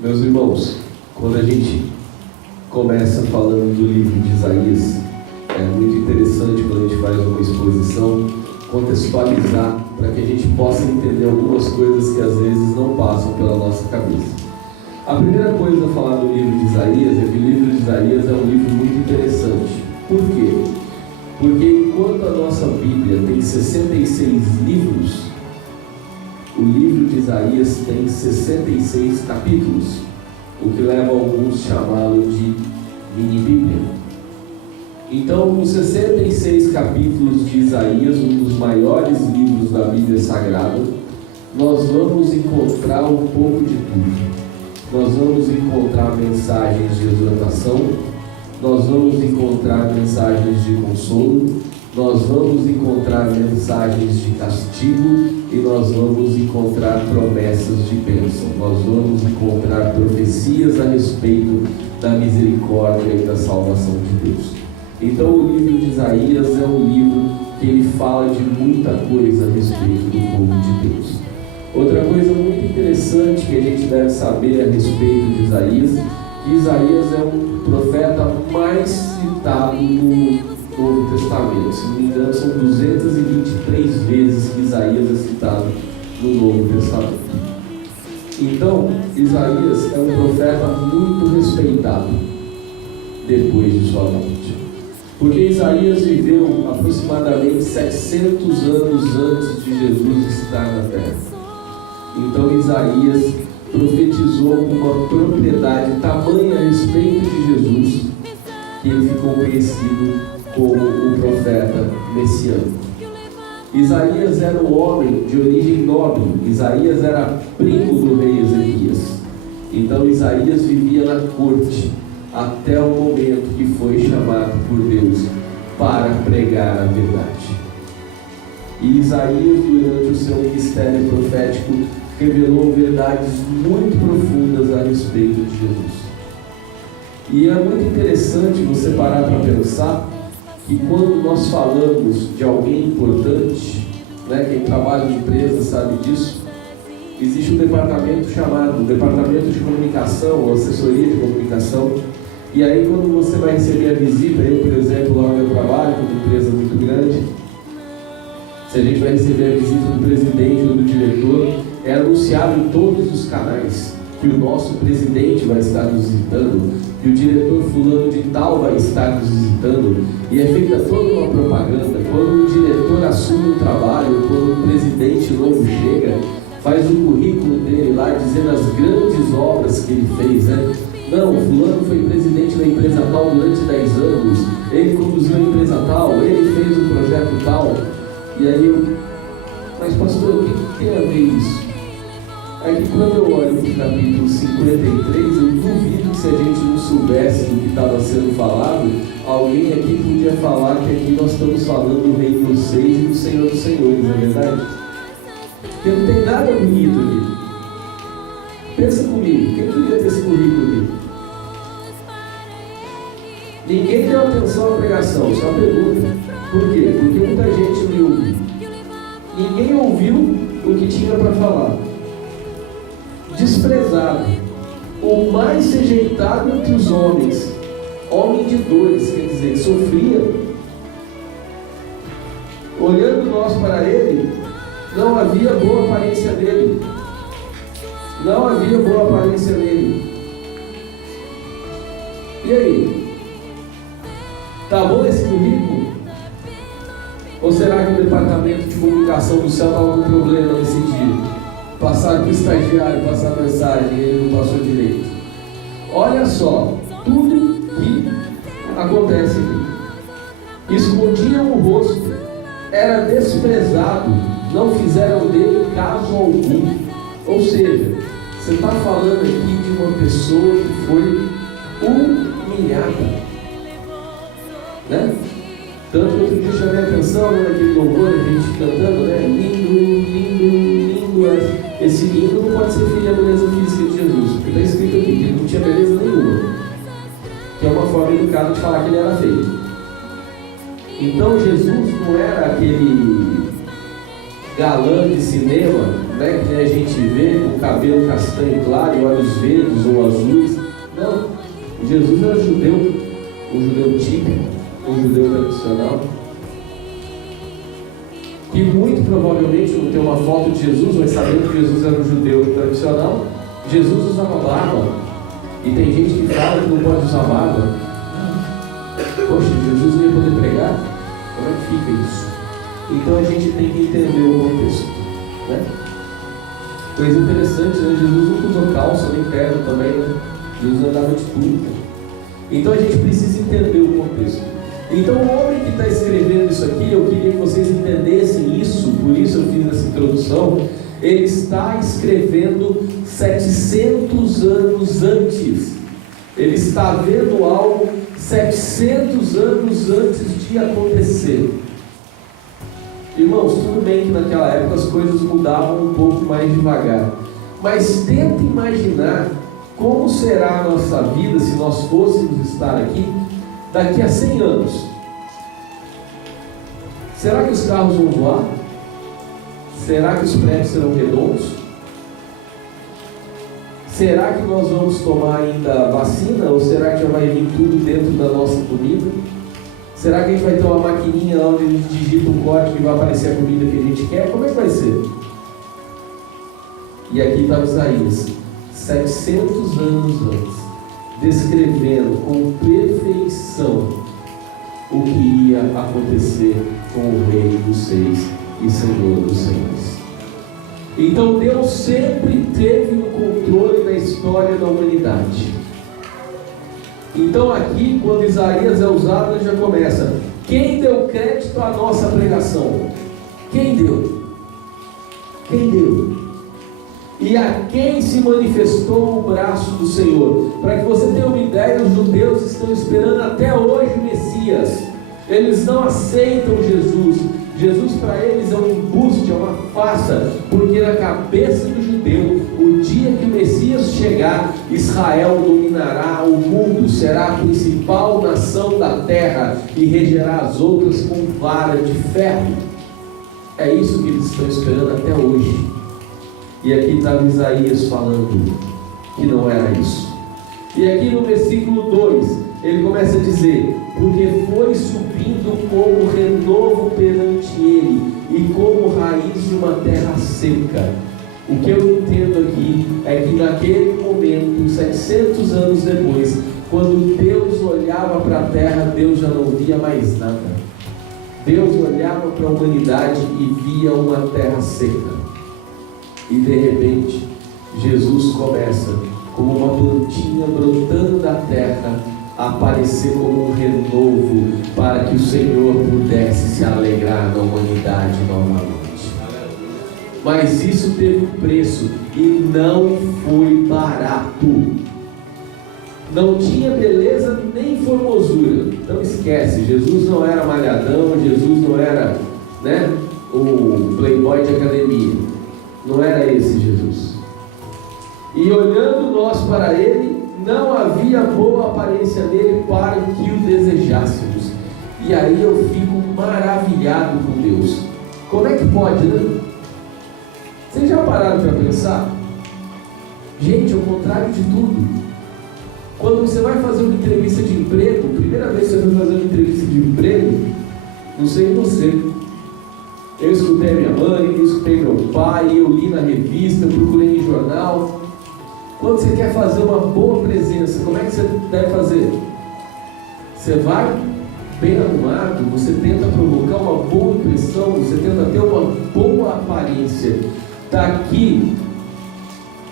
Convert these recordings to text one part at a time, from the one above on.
Meus irmãos, quando a gente começa falando do livro de Isaías, é muito interessante quando a gente faz uma exposição, contextualizar para que a gente possa entender algumas coisas que às vezes não passam pela nossa cabeça. A primeira coisa a falar do livro de Isaías é que o livro de Isaías é um livro muito interessante. Por quê? Porque enquanto a nossa Bíblia tem 66 livros, o livro de Isaías tem 66 capítulos, o que leva alguns a chamá-lo de mini-bíblia. Então, os 66 capítulos de Isaías, um dos maiores livros da Bíblia Sagrada, nós vamos encontrar um pouco de tudo. Nós vamos encontrar mensagens de exortação, nós vamos encontrar mensagens de consolo, nós vamos encontrar mensagens de castigo e nós vamos encontrar promessas de bênção. Nós vamos encontrar profecias a respeito da misericórdia e da salvação de Deus. Então o livro de Isaías é um livro que ele fala de muita coisa a respeito do povo de Deus. Outra coisa muito interessante que a gente deve saber a respeito de Isaías, que Isaías é um profeta mais citado no Novo Testamento. Se não me engano, são 223 vezes que Isaías é citado no Novo Testamento. Então, Isaías é um profeta muito respeitado depois de sua morte. Porque Isaías viveu aproximadamente 700 anos antes de Jesus estar na terra. Então Isaías profetizou com uma propriedade tamanha a respeito de Jesus, que ele ficou conhecido como o profeta messiânico. Isaías era um homem de origem nobre. Isaías era primo do rei Ezequias. Então Isaías vivia na corte até o momento que foi chamado por Deus para pregar a verdade. E Isaías, durante o seu ministério profético, revelou verdades muito profundas a respeito de Jesus. E é muito interessante você parar para pensar que quando nós falamos de alguém importante, quem trabalha em empresa sabe disso, existe um departamento chamado Departamento de Comunicação ou Assessoria de Comunicação. E aí quando você vai receber a visita, eu por exemplo, lá onde eu trabalho, com uma empresa muito grande, se a gente vai receber a visita do presidente ou do diretor, é anunciado em todos os canais que o nosso presidente vai estar nos visitando, que o diretor fulano de tal vai estar nos visitando, e é feita toda uma propaganda. Quando o diretor assume um trabalho, quando o presidente novo chega, faz o currículo dele lá dizendo as grandes obras que ele fez, Não, fulano foi presidente da empresa tal durante 10 anos, ele conduziu a empresa tal, ele fez um projeto tal. E aí mas pastor, o que tem a ver isso? É que quando eu olho para o capítulo 53, eu duvido que se a gente não soubesse do que estava sendo falado, alguém aqui podia falar que aqui nós estamos falando do Reino dos Seis e do Senhor dos Senhores, não é verdade? Porque não tem nada bonito aqui. Pensa comigo, quem queria ter esse currículo aqui? Ninguém deu atenção à pregação, só pergunta. Por quê? Porque muita gente me ouviu. Ninguém ouviu o que tinha para falar. Desprezado, o mais rejeitado entre os homens, homem de dores, quer dizer, sofria. Olhando nós para ele, não havia boa aparência dele. Não havia boa aparência nele. E aí? Tá bom esse currículo? Ou será que o departamento de comunicação do céu estava com problema nesse dia? Passaram para o estagiário, passaram a mensagem e ele não passou direito. Olha só, tudo que acontece aqui. Escondiam o rosto, era desprezado, não fizeram dele caso algum. Ou seja, você está falando aqui de uma pessoa que foi humilhada. Tanto que outro dia eu chamei a atenção naquele louvor, a gente cantando, lindo, lindo, lindo. Esse lindo não pode ser filho da beleza física de Jesus, porque está escrito aqui que ele não tinha beleza nenhuma, que é uma forma educada de falar que ele era feio. Então Jesus não era aquele galã de cinema, né, que a gente vê com cabelo castanho claro e olhos verdes ou azuis. Não, Jesus era judeu, um judeu típico, um judeu tradicional, que muito provavelmente não tem uma foto de Jesus, mas sabendo que Jesus era um judeu tradicional, Jesus usava barba. E tem gente que fala que não pode usar barba. Poxa, Jesus não ia poder pregar? Como é que fica isso? Então a gente tem que entender o contexto, né? Coisa interessante, né? Jesus nunca usou calça nem terno também, né? Jesus andava de túnica. Então a gente precisa entender o contexto. Então o homem que está escrevendo isso aqui, eu queria que vocês entendessem isso, por isso eu fiz essa introdução. Ele está escrevendo 700 anos antes. Ele está vendo algo 700 anos antes de acontecer. Irmãos, tudo bem que naquela época as coisas mudavam um pouco mais devagar, mas tenta imaginar como será a nossa vida se nós fôssemos estar aqui daqui a 100 anos. Será que os carros vão voar? Será que os prédios serão redondos? Será que nós vamos tomar ainda vacina? Ou será que já vai vir tudo dentro da nossa comida? Será que a gente vai ter uma maquininha onde a gente digita um código e vai aparecer a comida que a gente quer? Como é que vai ser? E aqui está Isaías, 700 anos antes, descrevendo com perfeição o que iria acontecer com o Rei dos Reis e Senhor dos Senhores. Então Deus sempre teve o controle da história da humanidade. Então aqui, quando Isaías é usado, ele já começa: quem deu crédito à nossa pregação? Quem deu? Quem deu? E a quem se manifestou o braço do Senhor? Para que você tenha uma ideia, os judeus estão esperando até hoje o Messias. Eles não aceitam Jesus. Jesus para eles é um embuste, é uma farsa, porque na cabeça do judeu, o dia que o Messias chegar, Israel dominará o mundo, será a principal nação da terra e regerá as outras com vara de ferro. É isso que eles estão esperando até hoje. E aqui está Isaías falando que não era isso. E aqui no versículo 2, ele começa a dizer: porque foi subindo como renovo perante ele, e como raiz de uma terra seca. O que eu entendo aqui é que naquele momento, 700 anos depois, quando Deus olhava para a terra, Deus já não via mais nada. Deus olhava para a humanidade e via uma terra seca. E de repente, Jesus começa como uma plantinha brotando da terra, a aparecer como um renovo, para que o Senhor pudesse se alegrar na humanidade novamente. Mas isso teve um preço e não foi barato. Não tinha beleza nem formosura. Então esquece, Jesus não era malhadão, Jesus não era, né, o playboy de academia. Não era esse Jesus. E olhando nós para ele, não havia boa aparência nele para que o desejássemos. E aí eu fico maravilhado com Deus. Como é que pode, né? Vocês já pararam para pensar? Gente, ao contrário de tudo, quando você vai fazer uma entrevista de emprego, primeira vez que você foi fazer uma entrevista de emprego, não sei você, eu escutei a minha mãe, eu escutei meu pai, eu li na revista, eu procurei em jornal. Quando você quer fazer uma boa presença, como é que você deve fazer? Você vai bem arrumado, você tenta provocar uma boa impressão, você tenta ter uma boa aparência. Está aqui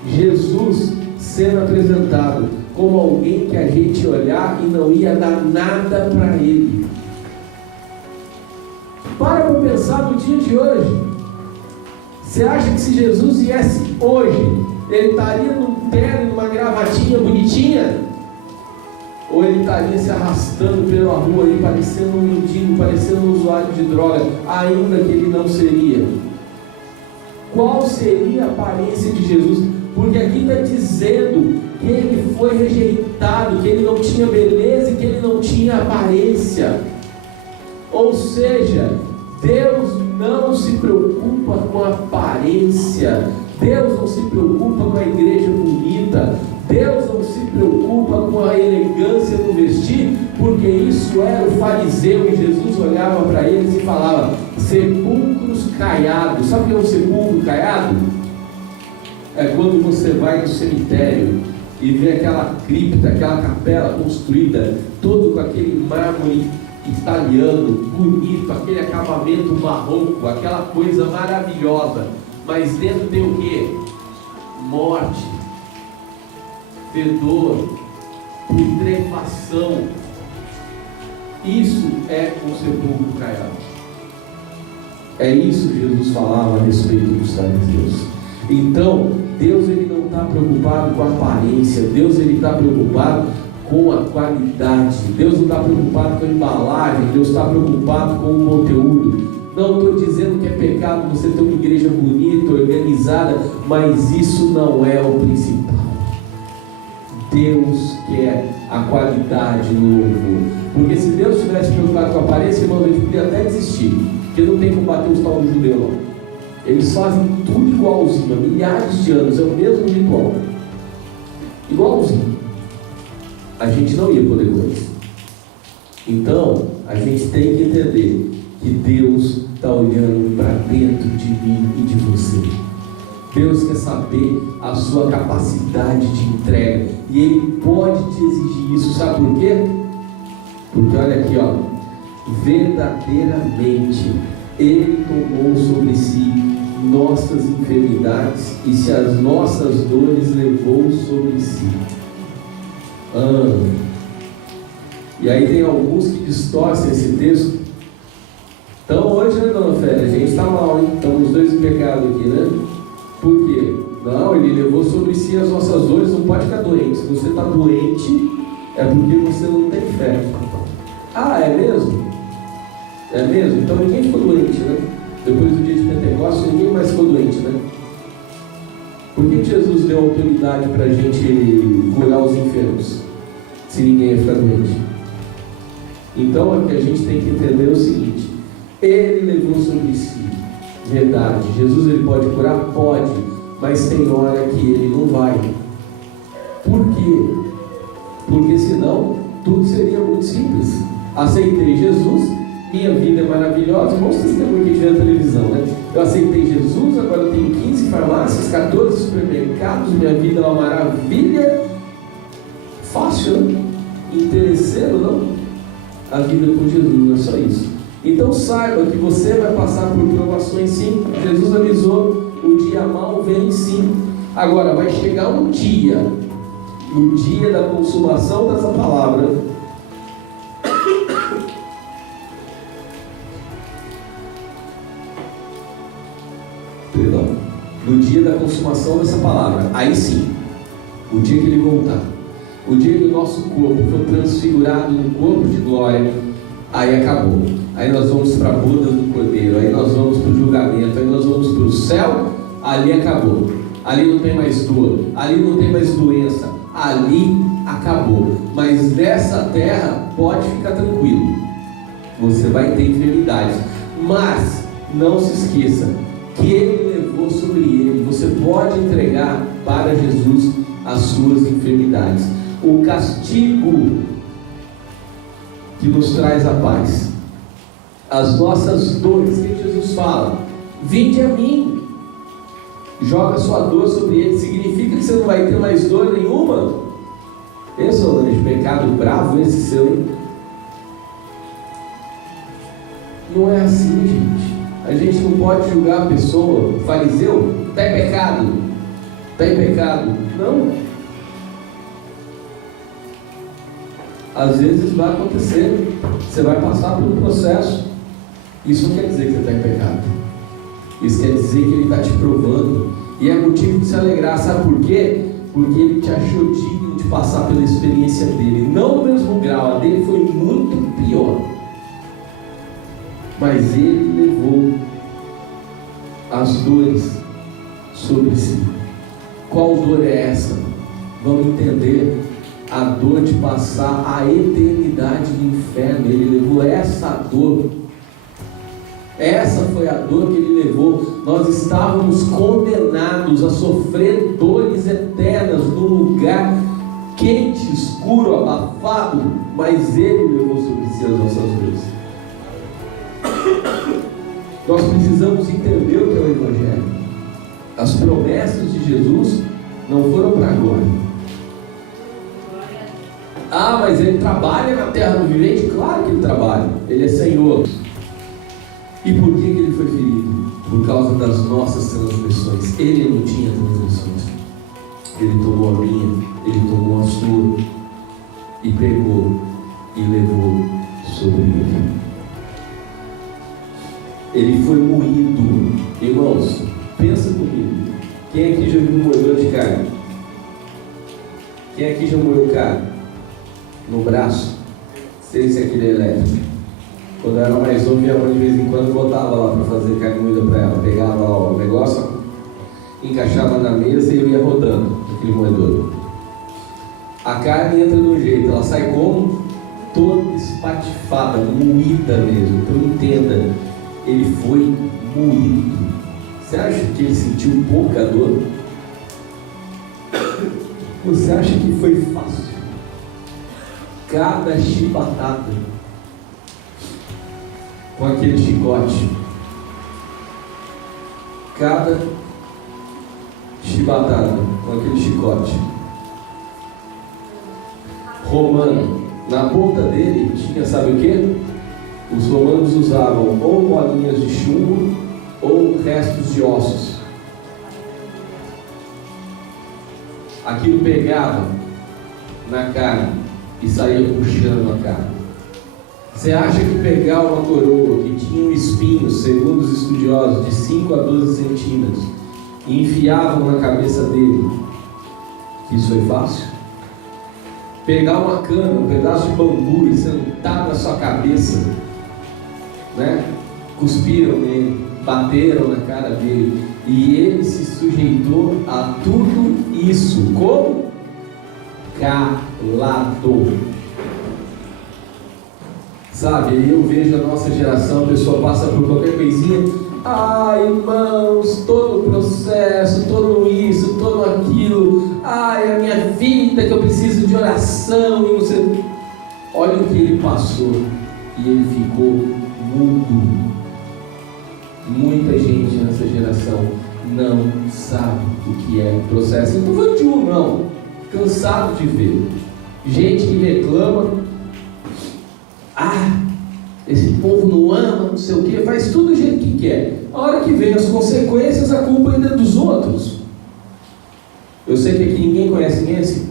Jesus sendo apresentado como alguém que a gente olhar e não ia dar nada para ele. Para pensar no dia de hoje. Você acha que se Jesus viesse hoje, ele estaria num terno, numa gravatinha bonitinha? Ou ele estaria se arrastando pela rua aí, parecendo um mendigo, parecendo um usuário de droga, ainda que ele não seria? Qual seria a aparência de Jesus? Porque aqui está dizendo que ele foi rejeitado, que ele não tinha beleza e que ele não tinha aparência. Ou seja, Deus não se preocupa com a aparência. Deus não se preocupa com a igreja bonita. Deus não se preocupa com a elegância do vestir, porque isso era o fariseu, e Jesus olhava para eles e falava: sepulcros caiados. Sabe o que é um sepulcro caiado? É quando você vai no cemitério e vê aquela cripta, aquela capela construída, todo com aquele mármore italiano, bonito, aquele acabamento barroco, aquela coisa maravilhosa, mas dentro tem o quê? Morte, fedor, putrefação. Isso é um sepulcro caiado. É isso que Jesus falava a respeito dos fariseus. Então, Deus ele não está preocupado com a aparência. Deus ele está preocupado com a qualidade. Deus não está preocupado com a embalagem. Deus está preocupado com o conteúdo. Não estou dizendo que é pecado você ter uma igreja bonita, organizada, mas isso não é o principal. Deus quer a qualidade no louvor. Porque se Deus estivesse preocupado com a aparência, irmão, ele podia até desistir, porque não tem como bater os tal do judeu, não. Eles fazem tudo igualzinho, há milhares de anos, é o mesmo ritual, igualzinho. A gente não ia poder fazer isso. Então a gente tem que entender que Deus está olhando para dentro de mim e de você. Deus quer saber a sua capacidade de entrega, e Ele pode te exigir isso. Sabe por quê? Porque olha aqui, ó, verdadeiramente Ele tomou sobre si nossas enfermidades, e se as nossas dores levou sobre si. E aí tem alguns que distorcem esse texto. Então hoje, né, dona Félia, a gente está mal, hein? Estamos os dois em pecado aqui, né? Por quê? Não, Ele levou sobre si as nossas dores. Não pode ficar doente. Se você está doente, é porque você não tem fé. Ah, é mesmo? É mesmo? Então ninguém ficou doente, né? Depois do dia de Pentecostes, ninguém mais ficou doente, né? Por que Jesus deu autoridade para a gente curar os enfermos, se ninguém ia ficar doente? Então, o que a gente tem que entender é o seguinte: Ele levou sobre si. Verdade, Jesus ele pode curar? Pode, mas tem hora que Ele não vai. Por quê? Porque senão tudo seria muito simples. Aceitei Jesus, minha vida é maravilhosa. Mostra esse tempo que tiver na televisão, né? Eu aceitei Jesus, agora eu tenho 15 farmácias, 14 supermercados, minha vida é uma maravilha. Fácil, né? Interesseiro, não? A vida com Jesus não é só isso. Então saiba que você vai passar por provações, sim. Jesus avisou: o dia mau vem, sim. Agora vai chegar um dia, no dia da consumação dessa palavra, no dia da consumação dessa palavra, aí sim, o dia que Ele voltar, o dia que o nosso corpo for transfigurado no corpo de glória, aí acabou. Aí nós vamos para a boda do Cordeiro, aí nós vamos para o julgamento, aí nós vamos para o céu. Ali acabou. Ali não tem mais dor, ali não tem mais doença, ali acabou. Mas dessa terra pode ficar tranquilo, você vai ter enfermidades, mas não se esqueça que Ele levou sobre Ele. Você pode entregar para Jesus as suas enfermidades. O castigo que nos traz a paz, as nossas dores, que Jesus fala: vinde a mim, joga sua dor sobre Ele. Significa que você não vai ter mais dor nenhuma? Esse é o pecado bravo, esse seu, hein? Não é assim, gente. A gente não pode julgar a pessoa. Fariseu, está em pecado, está em pecado. Não. Às vezes vai acontecer, você vai passar por um processo. Isso não quer dizer que você está em pecado. Isso quer dizer que Ele está te provando, e é motivo de se alegrar. Sabe por quê? Porque Ele te achou digno de passar pela experiência dele. Não no mesmo grau, a dele foi muito pior, mas Ele levou as dores sobre si. Qual dor é essa? Vamos entender: a dor de passar a eternidade no inferno. Ele levou essa dor. Essa foi a dor que ele levou. Nós estávamos condenados a sofrer dores eternas num lugar quente, escuro, abafado, mas ele levou sobre si as nossas dores. Nós precisamos entender o que é o Evangelho. As promessas de Jesus não foram para agora. Ah, mas ele trabalha na terra do vivente? Claro que ele trabalha, ele é Senhor. E por que ele foi ferido? Por causa das nossas transgressões. Ele não tinha transgressões. Ele tomou a minha, ele tomou a sua, e pegou e levou sobre ele. Ele foi moído. Irmãos, pensa comigo. Quem aqui já viu um moedor de carne? Quem aqui já moeu carne? No braço? Sei se aquele é elétrico. Quando eu era mais novo, minha mãe de vez em quando botava lá para fazer carne moída para ela. Pegava lá o negócio, encaixava na mesa e eu ia rodando aquele moedor. A carne entra de um jeito, ela sai como? Toda espatifada, moída mesmo. Então entenda, ele foi moído. Você acha que ele sentiu pouca dor? Você acha que foi fácil? Cada chibatada com aquele chicote, cada chibatada com aquele chicote romano, na ponta dele tinha, sabe o que? Os romanos usavam ou bolinhas de chumbo ou restos de ossos. Aquilo pegava na carne e saía puxando a carne. Você acha que pegar uma coroa que tinha um espinho, segundo os estudiosos, de 5 a 12 centímetros, e enfiavam na cabeça dele, isso foi fácil? Pegar uma cana, um pedaço de bambu e sentar na sua cabeça, né? Cuspiram nele, bateram na cara dele, e ele se sujeitou a tudo isso. Como? Calado. Sabe, aí eu vejo a nossa geração, a pessoa passa por qualquer coisinha, ai irmãos, todo o processo, todo isso, todo aquilo, ai a minha vida que eu preciso de oração e não sei. Olha o que ele passou e ele ficou mudo. Muita gente nessa geração não sabe o que é processo. Não estou falando de um não, cansado de ver gente que reclama. Esse povo não ama, não sei o que, faz tudo do jeito que quer. A hora que vem as consequências, a culpa ainda é dos outros. Eu sei que aqui ninguém conhece esse.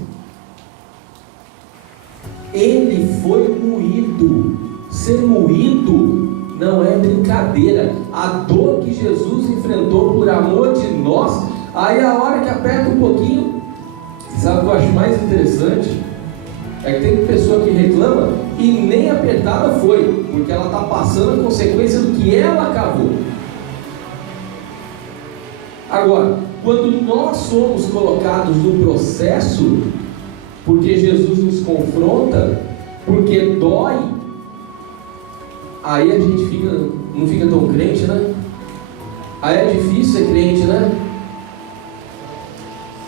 Ele foi moído. Ser moído não é brincadeira. A dor que Jesus enfrentou por amor de nós, aí a hora que aperta um pouquinho, sabe o que eu acho mais interessante? É que tem pessoa que reclama e nem apertada foi, porque ela está passando a consequência do que ela cavou. Agora, quando nós somos colocados no processo, porque Jesus nos confronta, porque dói, aí a gente não fica tão crente, né? Aí é difícil ser crente, né?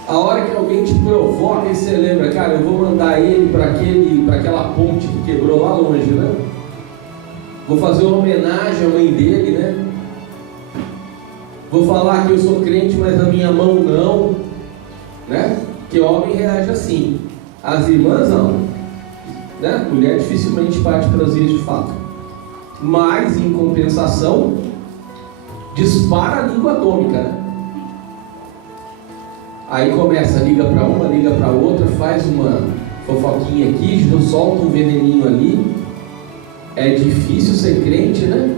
A hora que alguém te provoca e você lembra, cara, eu vou mandar ele para aquela ponte que quebrou lá longe, né? Vou fazer uma homenagem à mãe dele, né? Vou falar que eu sou crente, mas a minha mão não, né? Que homem reage assim. As irmãs não, né? Mulher dificilmente parte para as vias de fato. Mas, em compensação, dispara a língua atômica, né? Aí começa, liga para uma, liga para outra, faz uma fofoquinha aqui, solta um veneninho ali. É difícil ser crente, né?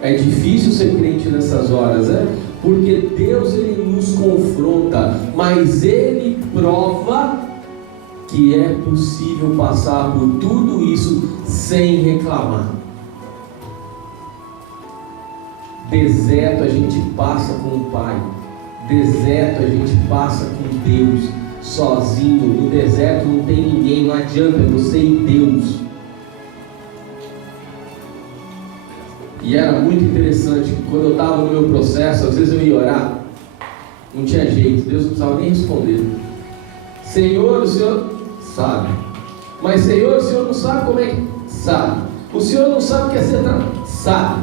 É difícil ser crente nessas horas, né? Porque Deus, Ele nos confronta, mas Ele prova que é possível passar por tudo isso sem reclamar. Deserto a gente passa com o Pai, deserto a gente passa com Deus, sozinho. No deserto não tem ninguém, não adianta, você e Deus. E era muito interessante que quando eu estava no meu processo, às vezes eu ia orar, não tinha jeito, Deus não precisava nem responder. Senhor, o Senhor sabe. Mas Senhor, o Senhor não sabe como é que... Sabe. O Senhor não sabe o que é ser tratado? Sabe.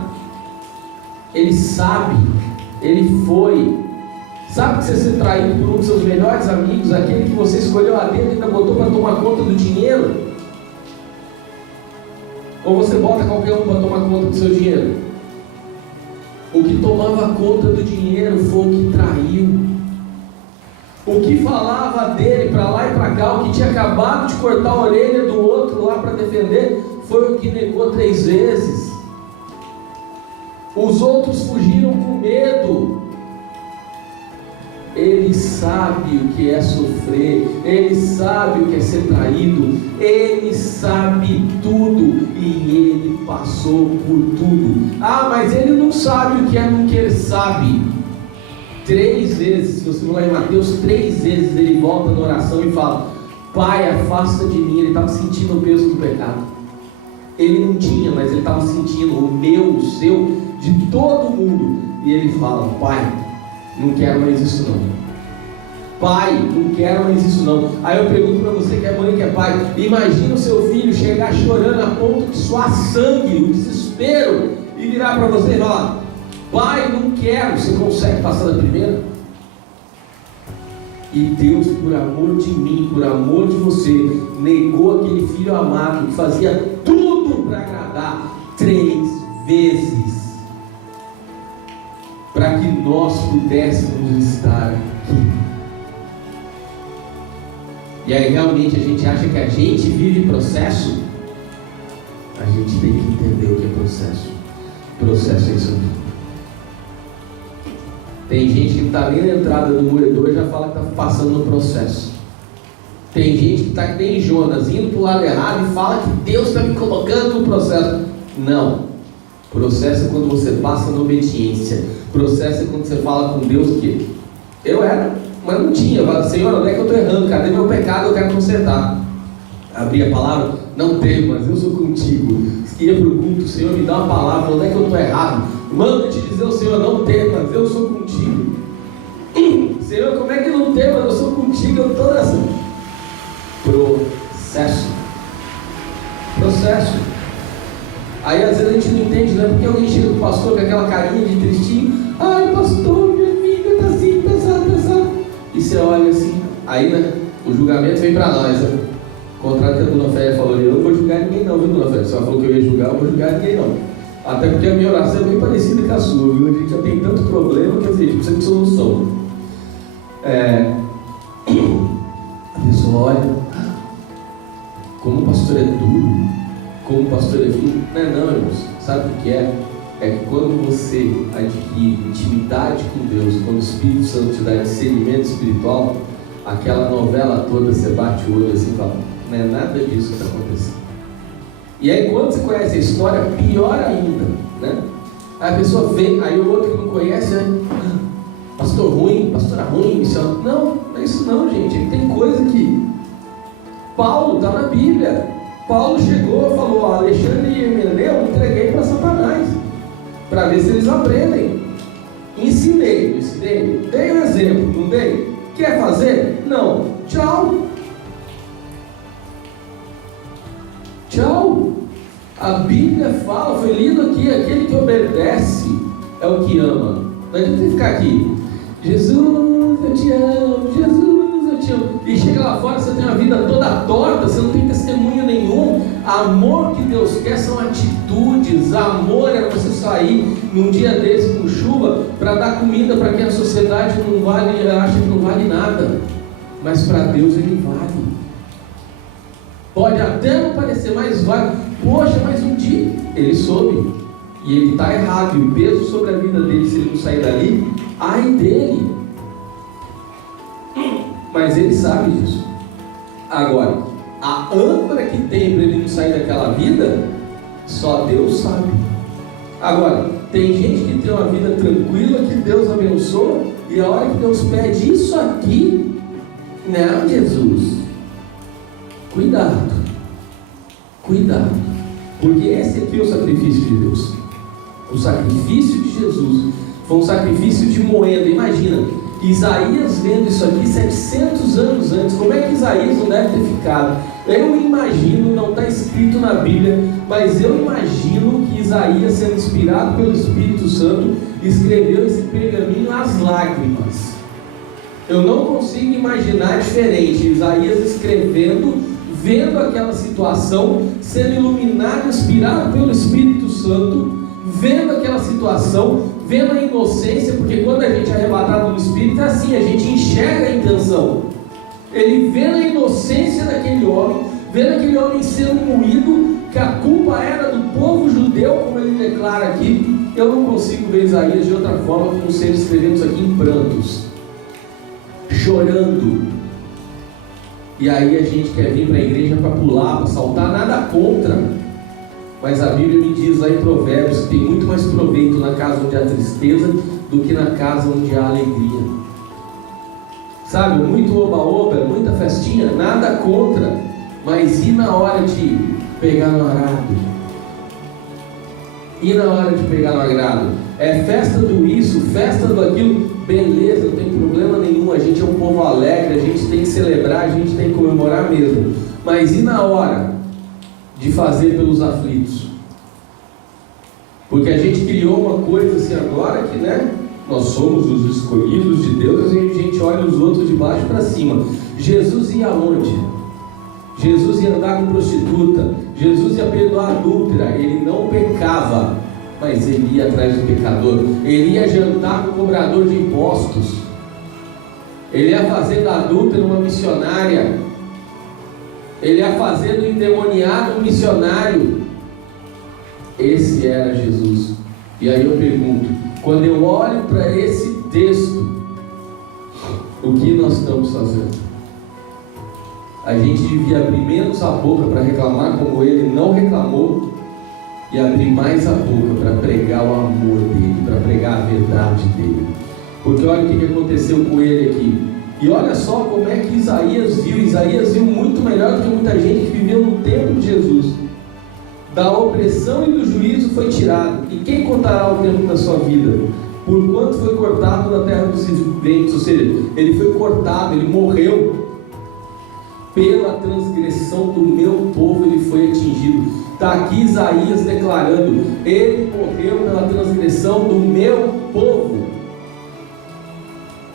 Ele sabe. Ele foi. Sabe que você ser traído por um dos seus melhores amigos, aquele que você escolheu a dedo e ainda botou para tomar conta do dinheiro? Ou você bota qualquer um para tomar conta do seu dinheiro? O que tomava conta do dinheiro foi o que traiu. O que falava dele para lá e para cá, o que tinha acabado de cortar a orelha do outro lá para defender, foi o que negou 3 vezes. Os outros fugiram com medo. Ele sabe o que é sofrer, ele sabe o que é ser traído, ele sabe tudo e ele passou por tudo. Ah, mas ele não sabe o que é não querer, sabe. 3 vezes, se você for lá em Mateus, 3 vezes ele volta na oração e fala: Pai, afasta de mim. Ele estava sentindo o peso do pecado. Ele não tinha, mas ele estava sentindo o meu, o seu, de todo mundo. E ele fala: Pai, não quero mais isso não. Pai, não quero mais isso não. Aí eu pergunto para você que é mãe, que é pai, imagina o seu filho chegar chorando a ponto de suar sangue, o desespero, e virar para você e falar: Pai, não quero. Você consegue passar da primeira? E Deus, por amor de mim, por amor de você, negou aquele filho amado que fazia tudo para agradar 3 vezes, para que nós pudéssemos estar aqui. E aí realmente a gente acha que a gente vive processo. A gente tem que entender o que é processo. Processo é isso aqui. Tem gente que está ali na entrada do moedor e já fala que está passando no processo. Tem gente que está que nem Jonas, indo para o lado errado e fala que Deus está me colocando no processo. Não. Processo é quando você passa na obediência. Processo é quando você fala com Deus que eu era, mas não tinha. Senhor, onde é que eu estou errando? Cadê meu pecado? Eu quero consertar. Abri a palavra, não temas, eu sou contigo. Ia para o culto, Senhor, me dá uma palavra, onde é que eu estou errado? Manda te dizer ao Senhor, não temas, eu sou contigo. Senhor, como é que não temas? Eu sou contigo, eu estou nessa. Processo. Aí às vezes a gente não entende, né? Porque alguém chega pro pastor com aquela carinha de tristinho. Ai, pastor, minha vida está assim, pesado. E você olha assim, aí né, o julgamento vem para nós, né? O contrário que a dona Félia falou, eu não vou julgar ninguém não, viu, dona Félia? Se ela falou que eu ia julgar, eu não vou julgar ninguém não. Até porque a minha oração é bem parecida com a sua, viu? A gente já tem tanto problema que a gente precisa de solução. A pessoa olha, como o pastor é duro, como o pastor é frio. Não, irmãos. Sabe o que é? É que quando você adquire intimidade com Deus, quando o Espírito Santo te dá discernimento espiritual, aquela novela toda, você bate o olho assim e fala: não é nada disso que está acontecendo. E aí quando você conhece a história, pior ainda, né? Aí a pessoa vê, aí o outro que não conhece, né? Pastor ruim, pastora ruim, missionário. Não é isso não, gente. Tem coisa que Paulo está na Bíblia. Paulo chegou e falou: Alexandre e Emeneu entreguei para Satanás, para ver se eles aprendem. Ensinei, dei um exemplo, não dei? Quer fazer? Não. Tchau. A Bíblia fala, foi lido aqui, aquele que obedece é o que ama. Não adianta ficar aqui: Jesus, eu te amo, Jesus, eu te amo. E chega lá fora, você tem uma vida toda torta, você não tem testemunho nenhum. Amor que Deus quer são atitudes. Amor é você sair num dia desse com chuva para dar comida para quem a sociedade não vale, acha que não vale nada, mas para Deus ele vale. Pode até não parecer, mais vale. Poxa, mas um dia ele soube e ele está errado, e o peso sobre a vida dele, se ele não sair dali, ai dele. Mas ele sabe disso. Agora, a âncora que tem para ele não sair daquela vida, só Deus sabe. Agora, tem gente que tem uma vida tranquila, que Deus abençoa, e a hora que Deus pede isso aqui, não, Jesus, cuidado, porque esse aqui é o sacrifício de Deus. O sacrifício de Jesus foi um sacrifício de moeda. Imagina, Isaías vendo isso aqui 700 anos antes. Como é que Isaías não deve ter ficado? Eu imagino, não está escrito na Bíblia, mas eu imagino que Isaías, sendo inspirado pelo Espírito Santo, escreveu esse pergaminho às lágrimas. Eu não consigo imaginar diferente. Isaías escrevendo, vendo aquela situação, sendo iluminado, inspirado pelo Espírito Santo, vendo aquela situação, vendo a inocência, porque quando a gente é arrebatado do Espírito é assim, a gente enxerga a intenção. Ele vendo a inocência daquele homem, vendo aquele homem sendo moído, que a culpa era do povo judeu, como ele declara aqui. Eu não consigo ver Isaías de outra forma como ser escrevendo isso aqui em prantos, chorando. E aí a gente quer vir para a igreja para pular, para saltar, nada contra, mas a Bíblia me diz lá em Provérbios que tem muito mais proveito na casa onde há tristeza do que na casa onde há alegria. Sabe, muito oba-oba, muita festinha, nada contra, mas e na hora de pegar no arado? E na hora de pegar no agrado? É festa do isso, festa do aquilo, beleza, não tem problema nenhum, a gente é um povo alegre, a gente tem que celebrar, a gente tem que comemorar mesmo. Mas e na hora de fazer pelos aflitos? Porque a gente criou uma coisa assim agora que, né, nós somos os escolhidos de Deus e a gente olha os outros de baixo para cima. Jesus ia aonde? Jesus ia andar com prostituta, Jesus ia perdoar a adúltera, ele não pecava, mas ele ia atrás do pecador, ele ia jantar com o cobrador de impostos, ele ia fazer da adúltera uma missionária, ele ia fazer do endemoniado um missionário. Esse era Jesus. E aí eu pergunto, quando eu olho para esse texto, o que nós estamos fazendo? A gente devia abrir menos a boca para reclamar como ele não reclamou, e abrir mais a boca para pregar o amor dele, para pregar a verdade dele. Porque olha o que aconteceu com ele aqui. E olha só como é que Isaías viu. Isaías viu muito melhor do que muita gente que viveu no tempo de Jesus. Da opressão e do juízo foi tirado. E quem contará o tempo da sua vida? Por quanto foi cortado da terra dos viventes? Ou seja, ele foi cortado, ele morreu. Pela transgressão do meu povo ele foi atingido. Está aqui Isaías declarando: ele morreu pela transgressão do meu povo.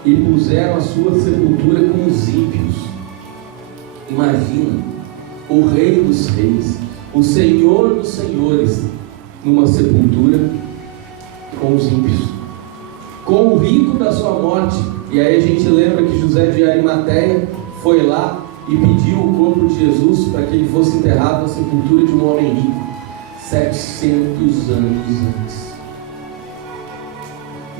E puseram a sua sepultura com os ímpios. Imagina, o rei dos reis, o senhor dos senhores, numa sepultura com os ímpios, com o rico da sua morte. E aí a gente lembra que José de Arimateia foi lá e pediu o corpo de Jesus para que ele fosse enterrado na sepultura de um homem rico 700 anos antes.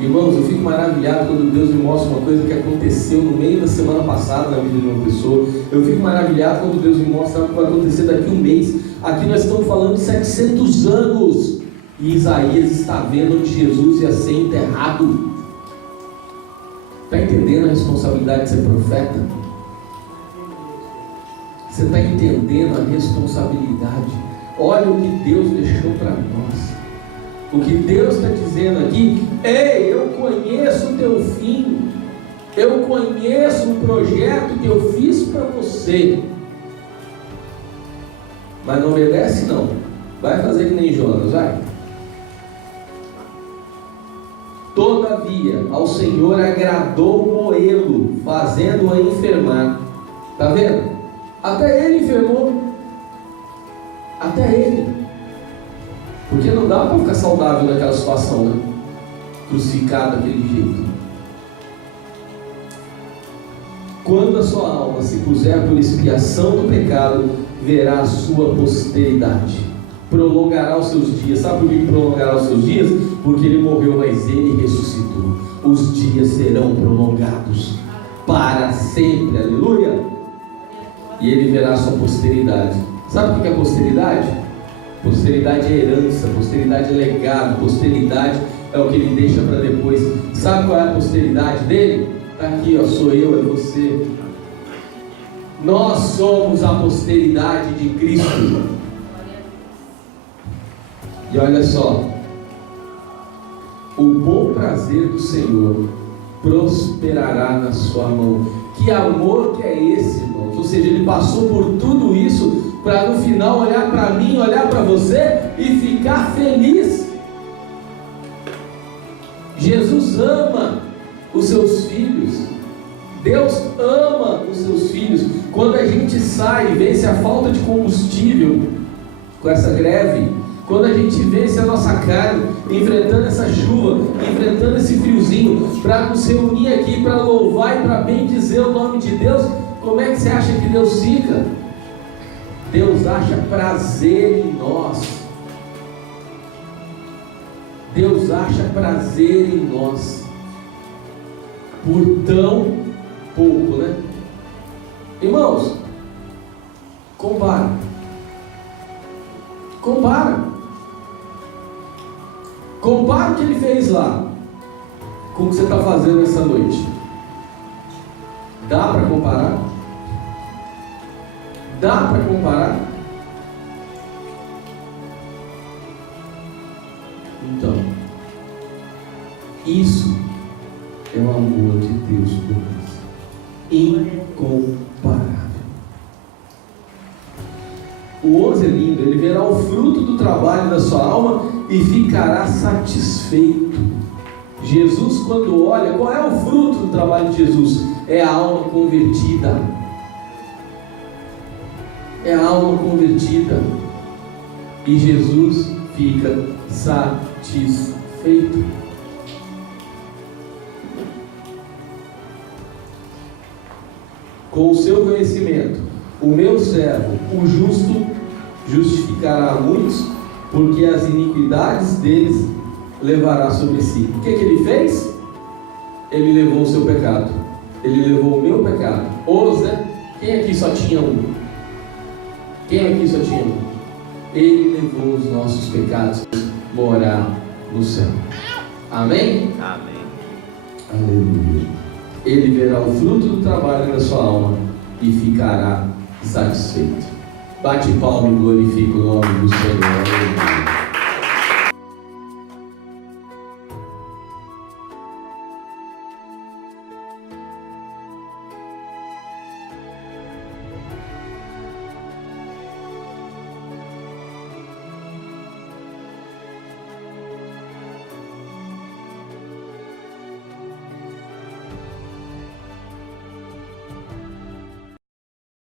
Irmãos, eu fico maravilhado quando Deus me mostra uma coisa que aconteceu no meio da semana passada na vida de uma pessoa. Eu fico maravilhado quando Deus me mostra o que vai acontecer daqui a um mês. Aqui nós estamos falando de 700 anos e Isaías está vendo onde Jesus ia ser enterrado. Está entendendo a responsabilidade de ser profeta? Você está entendendo a responsabilidade? Olha o que Deus deixou para nós. O que Deus está dizendo aqui: ei, eu conheço o teu fim, eu conheço o projeto que eu fiz para você, mas não obedece não, vai fazer que nem Jonas, vai. Todavia ao Senhor agradou moê-lo, fazendo-o enfermar. Está vendo? Até ele enfermou, até ele. Porque não dá para ficar saudável naquela situação, né? Crucificado daquele jeito. Quando a sua alma se puser por expiação do pecado, verá a sua posteridade. Prolongará os seus dias. Sabe por que prolongará os seus dias? Porque ele morreu, mas ele ressuscitou. Os dias serão prolongados para sempre. Aleluia! E ele verá a sua posteridade. Sabe o que é posteridade? Posteridade é herança, posteridade é legado, posteridade é o que ele deixa para depois. Sabe qual é a posteridade dele? Está aqui, ó, sou eu, é você. Nós somos a posteridade de Cristo. E olha só, o bom prazer do Senhor prosperará na sua mão. Que amor que é esse, irmãos? Ou seja, ele passou por tudo isso para no final olhar para mim, olhar para você e ficar feliz. Jesus ama os seus filhos. Deus ama os seus filhos. Quando a gente sai e vence a falta de combustível com essa greve, quando a gente vence a nossa carne, enfrentando essa chuva, enfrentando esse friozinho, para nos reunir aqui, para louvar e para bendizer o nome de Deus, como é que você acha que Deus fica? Deus acha prazer em nós. Deus acha prazer em nós. Por tão pouco, né? Irmãos, compara. Compara o que ele fez lá com o que você está fazendo essa noite. Dá para comparar? Dá para comparar? Então, isso é o amor de Deus por nós, incomparável. O 11 é lindo. Ele verá o fruto do trabalho da sua alma e ficará satisfeito. Jesus, quando olha, qual é o fruto do trabalho de Jesus? É a alma convertida. É a alma convertida. E Jesus fica satisfeito. Com o seu conhecimento, o meu servo, o justo, justificará muitos, porque as iniquidades deles levará sobre si. O que ele fez? Ele levou o seu pecado. Ele levou o meu pecado. Né? Quem aqui só tinha um? Quem aqui só tinha um? Ele levou os nossos pecados morar no céu. Amém? Amém. Aleluia. Ele verá o fruto do trabalho da sua alma e ficará satisfeito. Bate palma e glorifica o nome do Senhor. Aleluia.